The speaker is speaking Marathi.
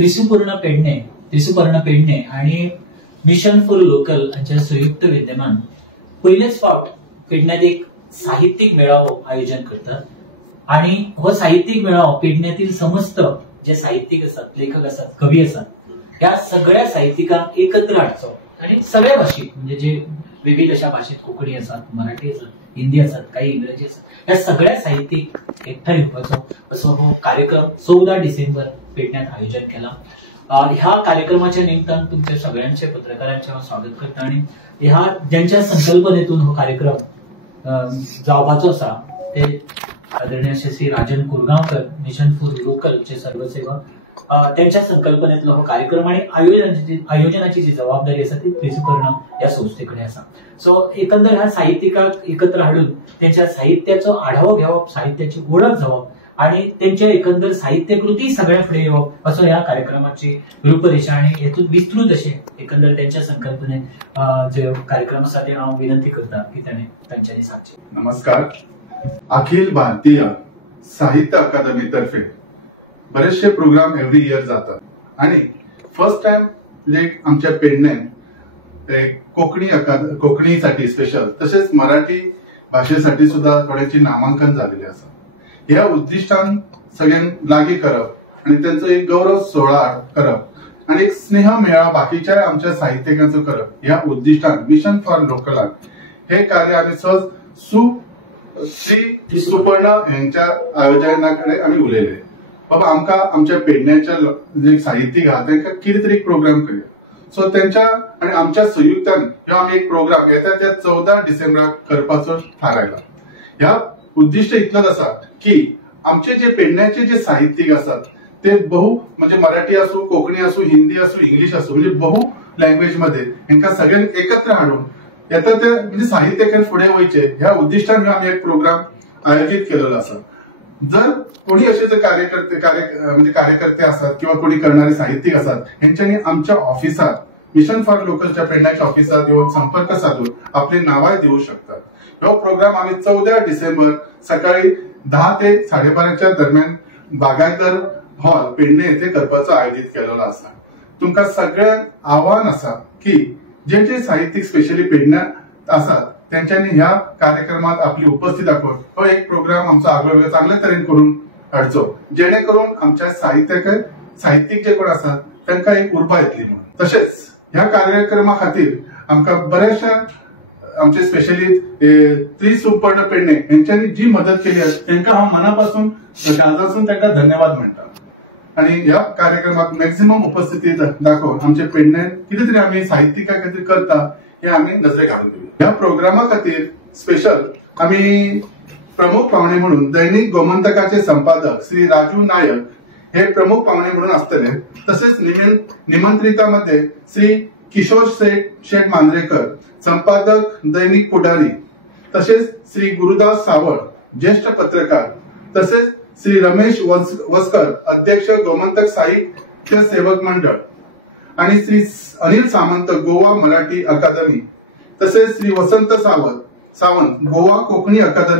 त्रिसुपर्ण पेडणे आणि मिशन फॉर लोकल यांच्या संयुक्त विद्यमान पहिलेच फावट पेडण्यात एक साहित्यिक मेळावो आयोजन करतात आणि हो साहित्यिक मेळावो पेडण्यातील समस्त जे साहित्यिक असतात, लेखक असतात, कवी असतात, या सगळ्या साहित्यिकांक एकत्र हाडचो आणि सगळ्या भाषेत म्हणजे जे विविध अशा भाषेत कोकणी असतात, मराठी असतात, हिंदी असतात, काही इंग्रजी असतात, या सगळ्या साहित्यिक एकठांय येवपाचो असो हो कार्यक्रम 14 डिसेंबर पेडण्यात आयोजन केला. ह्या कार्यक्रमाच्या निमित्तान तुमच्या सगळ्यांचे पत्रकारांचे हांव स्वागत करता आणि ह्या ज्यांच्या संकल्पनेतून हो कार्यक्रम जावपाचो आसा ते आदरणीय श्री राजन कुरगांवकर, मिशन फॉर लोकलचे सर्वसेवक, त्यांच्या संकल्पनेतलो हो कार्यक्रम आणि आयोजनाची जी जबाबदारी असा ती त्रिसुपर्ण या संस्थेकडे असा. सो एकंदर ह्या साहित्यिकांक एकत्र हाडून त्यांच्या साहित्याचो आढावो घेवप, साहित्याची ओळख जावप आणि त्यांच्या एकंदर साहित्य कृती सगळ्या फुडें येवप असो ह्या कार्यक्रमाची रूपरेषा आणि हेतून विस्तृत असे एकंदर त्यांच्या संकल्पनेत जे कार्यक्रम आसा ते हांव विनंती करता की तांच्यांनी सांगचे. नमस्कार. अखिल भारतीय साहित्य अकादमी तर्फे बरेचसे प्रोग्राम एव्हरी इयर जातात आणि फर्स्ट टाइम म्हणजे आमच्या पेडण्यात कोकणीसाठी स्पेशल तसेच मराठी भाषेसाठी सुद्धा थोड्याची नामांकन झालेले असा. ह्या उद्दिष्टान सगळ्यांक लागी करप आणि त्यांचा एक गौरव सोहळा करप आणि एक स्नेह मेळा बाकीच्या आमच्या साहित्यिकांचो करप ह्या उद्दिष्टान मिशन फॉर लोकलाक हे कार्य आम्ही सहज श्री सुपर्ण यांच्या आयोजनाकडे आम्ही उलयले. बाबा आमकां आमच्या पेडण्याच्या जे साहित्यिक आहात तांकां कितें तरी प्रोग्राम करूया. सो त्यांच्या आणि आमच्या संयुक्तान ह्यो आमी एक प्रोग्राम येता त्या 14 डिसेंबराक करपाचो थारायला. ह्या उद्दिष्ट इतलंच असा की आमचे जे पेडण्याचे जे साहित्यिक असतात ते बहु म्हणजे मराठी असो, कोकणी असो, हिंदी असो, इंग्लिश असो म्हणजे बहु लँग्वेज मध्ये ह्यांका सगळ्यांक एकत्र हाडून येता ते म्हणजे साहित्याकडे फुडें वयचे ह्या उद्दिष्टान आम्ही एक प्रोग्राम आयोजित केलेलो असा. जर कोणी असे जे कार्यकर्ते असतात किंवा कोणी करणारे साहित्यिक असतात ह्यांच्यानी आमच्या ऑफिसात मिशन फॉर लोकलच्या पेडण्याच्या ऑफिसात येऊन संपर्क साधून आपली नावे देऊ शकतात. हा प्रोग्राम आम्ही 14 डिसेंबर सकाळी 10 ते 12:30च्या दरम्यान बागायतर हॉल पेडणे येथे करपाचो आयोजित केलेलो असा. तुमका सगळ्यांक आव्हान असा की जे जे साहित्यिक स्पेशली पेडण्यात असतात त्यांच्यानी ह्या कार्यक्रमात आपली उपस्थिती दाखवून हो एक प्रोग्राम आमचा आगळो चांगल्या तऱ्हेन करून हाडचो जेणेकरून आमच्या साहित्यिक जे कोण असतात त्यांना एक उर्बा येतली म्हणून. तसेच ह्या कार्यक्रमा खातीर आमकां बऱ्याचशा आमचे स्पेशली त्रिसुपर्ण पेडणे यांच्यानी जी मदत केली आहे त्यांना हांव मनापासून त्यांना धन्यवाद म्हणटा. आणि या कार्यक्रमात मॅक्झिमम उपस्थिती दाखवून आमच्या पेडण्यात किती तरी आम्ही साहित्यिका खातीर करता हे आम्ही नजरे घालून देऊया. या प्रोग्रामा खातीर स्पेशल आम्ही प्रमुख पाहुणे म्हणून दैनिक गोमंतकाचे संपादक श्री राजू नायक हे प्रमुख पाहुणे म्हणून असतले. तसेच निमंत्रितामध्ये श्री किशोर शेठ मांद्रेकर संपादक दैनिक पुढारी, तसेच श्री गुरुदास सावळ ज्येष्ठ पत्रकार, तसेच श्री रमेश वस्कर अध्यक्ष गोमंतक साहित्य सेवक मंडळ आणि श्री अनिल सामंत गोवा मराठी अकादमी, तसेच श्री वसंत सावंत गोवा कोकणी अकादमी